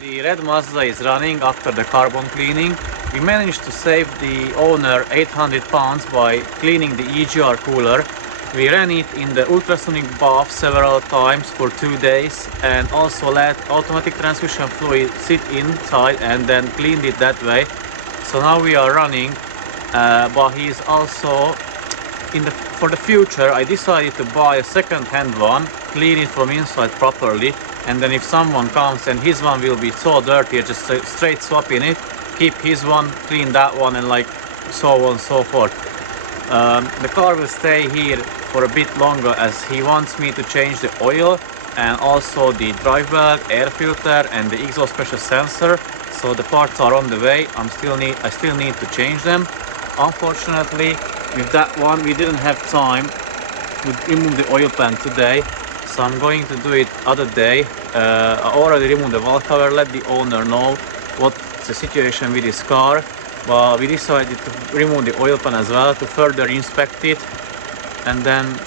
The red Mazda is running after the carbon cleaning. We managed to save the owner 800 pounds by cleaning the EGR cooler. We ran it in the ultrasonic bath several times for 2 days and also let automatic transmission fluid sit inside and then cleaned it that way. So now we are running, but he's also for the future I decided to buy a second-hand one, clean it from inside properly, and then if someone comes and his one will be so dirty, just straight swap in it, keep his one, clean that one, and like so on and so forth. The car will stay here for a bit longer as he wants me to change the oil and also the drive belt, air filter and the exhaust pressure sensor. So the parts are on the way. I still need to change them. Unfortunately, with that one we didn't have time to remove the oil pan today, so I'm going to do it other day. I already removed the valve cover, let the owner know what's the situation with his car, but we decided to remove the oil pan as well to further inspect it, and then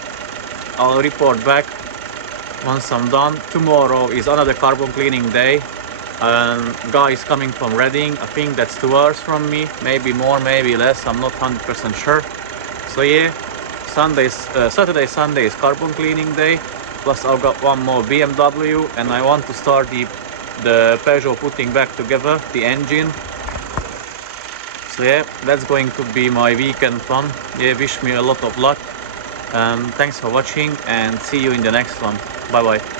I'll report back once I'm done. Tomorrow is another carbon cleaning day. Guy is coming from Reading. I think that's 2 hours from me, maybe more, maybe less, I'm not 100% sure. So yeah, Saturday, Sunday is carbon cleaning day, plus I've got one more BMW and I want to start the Peugeot putting back together the engine. So yeah, that's going to be my weekend fun. Yeah, wish me a lot of luck. Thanks for watching and see you in the next one. Bye bye.